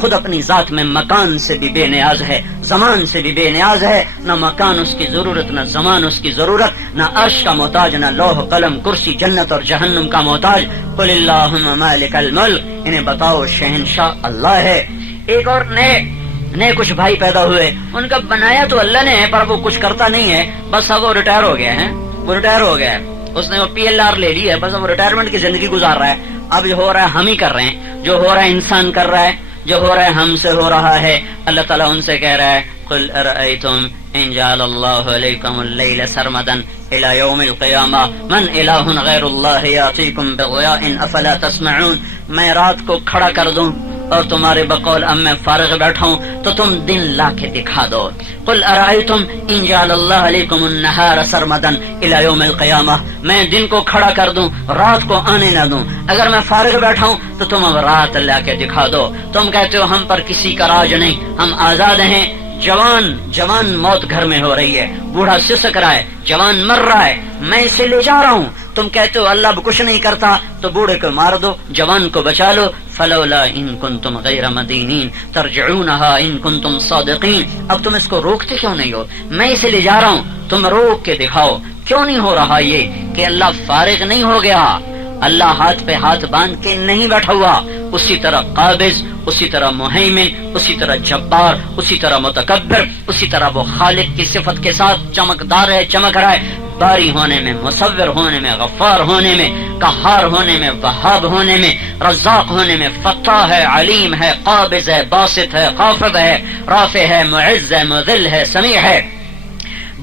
خود اپنی ذات میں مکان سے بھی بے نیاز ہے، زمان سے بھی بے نیاز ہے، نہ مکان اس کی ضرورت نہ زمان اس کی ضرورت، نہ عرش کا محتاج نہ لوح قلم کرسی جنت اور جہنم کا محتاج۔ قل اللہم مالک الملک، انہیں بتاؤ شہنشاہ اللہ ہے۔ ایک اور نئے کچھ بھائی پیدا ہوئے، ان کا بنایا تو اللہ نے ہے پر وہ کچھ کرتا نہیں ہے، بس اب وہ ریٹائر ہو گیا ہے، وہ ریٹائر ہو گیا ہے، اس نے وہ PLR لے لی ہے، بس اب وہ ریٹائرمنٹ کی زندگی گزار رہا ہے۔ اب جو ہو رہا ہے ہم ہی کر رہے ہیں، جو ہو رہا ہے انسان کر رہا ہے، جو ہو رہا ہے ہم سے ہو رہا ہے۔ اللہ تعالیٰ ان سے کہہ رہا ہے قل ارأیتم ان جعل اللہ علیکم اللیل سرمدا الى یوم القیامہ من الہ غیر اللہ یاتیکم بضیاء افلا تسمعون، میں رات کو کھڑا کر دوں اور تمہارے بقول اب میں فارغ بیٹھا ہوں تو تم دن لا کے دکھا دو۔ قل ارأیتم ان جعل اللہ علیکم النہار سرمدا الی یوم القیامہ، میں دن کو کھڑا کر دوں رات کو آنے نہ دوں، اگر میں فارغ بیٹھا ہوں تو تم اب رات لا کے دکھا دو۔ تم کہتے ہو ہم پر کسی کا راج نہیں، ہم آزاد ہیں۔ جوان موت گھر میں ہو رہی ہے، بوڑھا سسک رہا ہے، جوان مر رہا ہے، میں اسے لے جا رہا ہوں۔ تم کہتے ہو اللہ اب کچھ نہیں کرتا تو بوڑھے کو مار دو، جوان کو بچا لو۔ فلولا ان کنتم غیر مدینین ترجعونها ان کنتم صادقین، اب تم اس کو روکتے کیوں نہیں ہو؟ میں اسے لے جا رہا ہوں، تم روک کے دکھاؤ۔ کیوں نہیں ہو رہا یہ کہ اللہ فارغ نہیں ہو گیا، اللہ ہاتھ پہ ہاتھ باندھ کے نہیں بیٹھا ہوا، اسی طرح قابض، اسی طرح مہیمن، اسی طرح جبار، اسی طرح متکبر، اسی طرح وہ خالق کی صفت کے ساتھ چمکدار ہے، چمک رہا ہے، باری ہونے میں، مصور ہونے میں، غفار ہونے میں، قہار ہونے میں، وہاب ہونے میں، رزاق ہونے میں، فتاح ہے، علیم ہے، قابض ہے، باسط ہے، خافض ہے، رافع ہے، معز ہے، مذل ہے، سمیع ہے،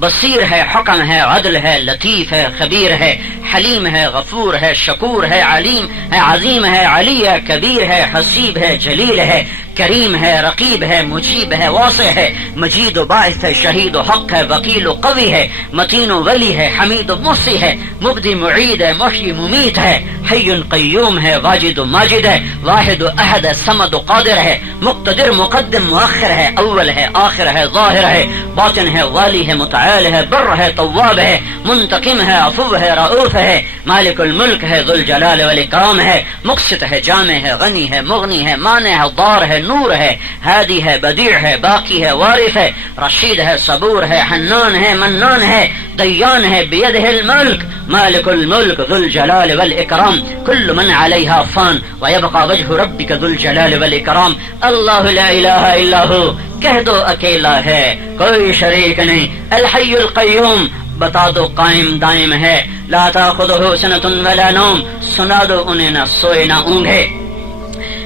بصیر ہے، حکم ہے، عدل ہے، لطیف ہے، خبیر ہے، حلیم ہے، غفور ہے، شکور ہے، علیم ہے، عظیم ہے، علی ہے، کبیر ہے، حسیب ہے، جلیل ہے، کریم ہے، رقیب ہے، مجیب ہے، واسع ہے، مجید و باعث ہے، شہید و حق ہے، وکیل و قوی ہے، متین و ولی ہے، حمید و محصی ہے، مبدی معید ہے، محیی ممیت ہے، حی قیوم ہے، واجد و ماجد ہے، واحد و احد ہے، صمد و قادر ہے، مقتدر مقدم مؤخر ہے، اول ہے، آخر ہے، ظاہر ہے، باطن ہے، والی ہے، متعال ہے، بر ہے، تواب ہے، منتقم ہے، عفو ہے، رؤوف ہے، مالک الملک ہے، ذو الجلال والاکرام ہے، مقسط ہے، جامع ہے، غنی ہے، مغنی ہے، مانع ہے، ضار ہے، نور ہے، ہادی ہے، بدیع ہے، باقی ہے، وارث ہے، رشید ہے، صبور ہے، حنان ہے، منان ہے، دیان ہے، بیدہ الملک، مالک الملک ذو الجلال والاکرام، کل من علیہا فان ویبقى وجہ ربک ذو الجلال والاکرام، اللہ لا الہ الا ہو، کہہ دو اکیلا ہے، کوئی شریک نہیں، الحی القیوم، بتا دو قائم دائم ہے، لا تاخذہ سنۃ ولا نوم، سنا دو انہیں نہ سوئے نہ اونگھے،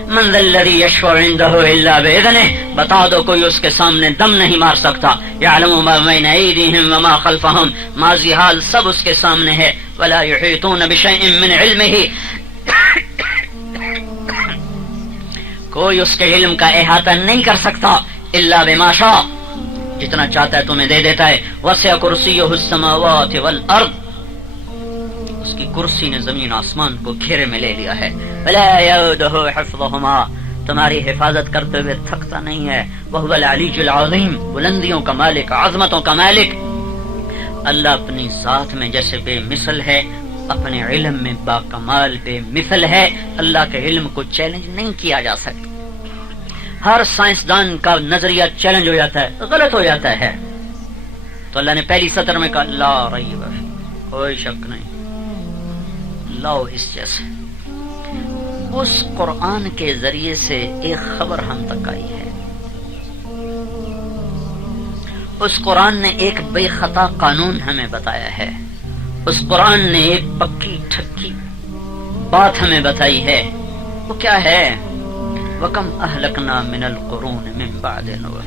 من ذا الذی یشفع عنده الا باذنہ، بتا دو کوئی اس کے سامنے دم نہیں مار سکتا، یعلم ما بین ایدیہم وما خلفہم، ماضی حال سب اس کے سامنے ہے، ولا یحیطون بشیء من علمہ، کوئی اس کے علم کا احاطہ نہیں کر سکتا، الا بما شاء، جتنا چاہتا ہے تمہیں دے دیتا ہے، وسع کرسیہ السماوات والارض، اس کی کرسی نے زمین آسمان کو گھیرے میں لے لیا ہے، ولا یؤدہ حفظہما، تمہاری حفاظت کرتے ہوئے تھکتا نہیں ہے، وہو العلی العظیم، بلندیوں کا مالک، عظمتوں کا مالک۔ اللہ اپنی ذات میں جیسے بے مثل ہے، اپنے علم میں با کمال بے مثل ہے، اللہ کے علم کو چیلنج نہیں کیا جا سکتا، ہر سائنسدان کا نظریہ چیلنج ہو جاتا ہے، غلط ہو جاتا ہے، تو اللہ نے پہلی سطر میں کہا لا ریب فیہ، کوئی شک نہیں، لاؤ اس جیسے۔ اس قرآن کے ذریعے سے ایک خبر ہم تک آئی ہے، اس قرآن نے ایک بے خطا قانون ہمیں بتایا ہے، اس قرآن نے ایک پکی ٹھکی بات ہمیں بتائی ہے، وہ کیا ہے؟ وَكَمْ أَهْلَكْنَا مِنَ الْقُرُونِ مِنْ بَعْدِ نُوحٍ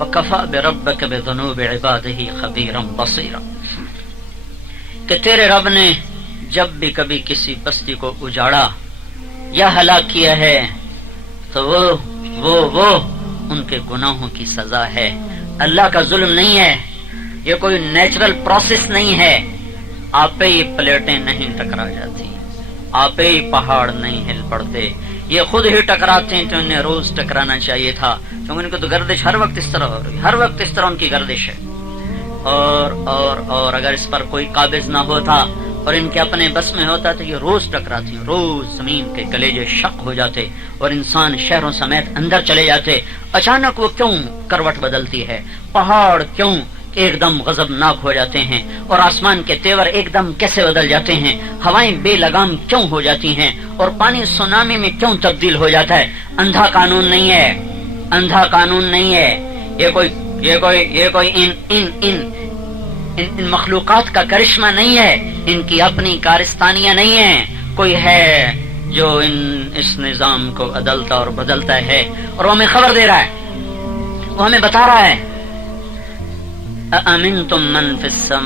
وَكَفَى بِرَبِّكَ بِذُنُوبِ عِبَادِهِ خَبِيرًا بَصِيرًا، کہ تیرے رب نے جب بھی کبھی کسی بستی کو اجاڑا یا ہلاک کیا ہے تو وہ ان کے گناہوں کی سزا ہے، اللہ کا ظلم نہیں ہے، یہ کوئی نیچرل پروسیس نہیں ہے، آپے ہی پلیٹیں نہیں ٹکرا جاتی، آپے ہی پہاڑ نہیں ہل پڑتے، یہ خود ہی ٹکراتے ہیں تو انہیں روز ٹکرانا چاہیے تھا، کیونکہ ان کو تو گردش ہر وقت اس طرح ہو رہی، ہر وقت اس طرح ان کی گردش ہے، اور اگر اس پر کوئی قابض نہ ہوتا اور ان کے اپنے بس میں ہوتا تو یہ روز ٹکراتی، روز زمین کے کلیجے شق ہو جاتے اور انسان شہروں سمیت اندر چلے جاتے۔ اچانک وہ کیوں کروٹ بدلتی ہے؟ پہاڑ کیوں ایک دم غضبناک ہو جاتے ہیں اور آسمان کے تیور ایک دم کیسے بدل جاتے ہیں؟ ہوائیں بے لگام کیوں ہو جاتی ہیں اور پانی سونامی میں کیوں تبدیل ہو جاتا ہے؟ اندھا قانون نہیں ہے، اندھا قانون نہیں ہے، یہ کوئی ان مخلوقات کا کرشمہ نہیں ہے، ان کی اپنی کارستانیاں نہیں ہیں، کوئی ہے جو اس نظام کو عدلتا اور بدلتا ہے اور وہ ہمیں خبر دے رہا ہے، وہ ہمیں بتا رہا ہے۔ أَأَمِنْتُمْ مَنْ فِي السَّمَاءِ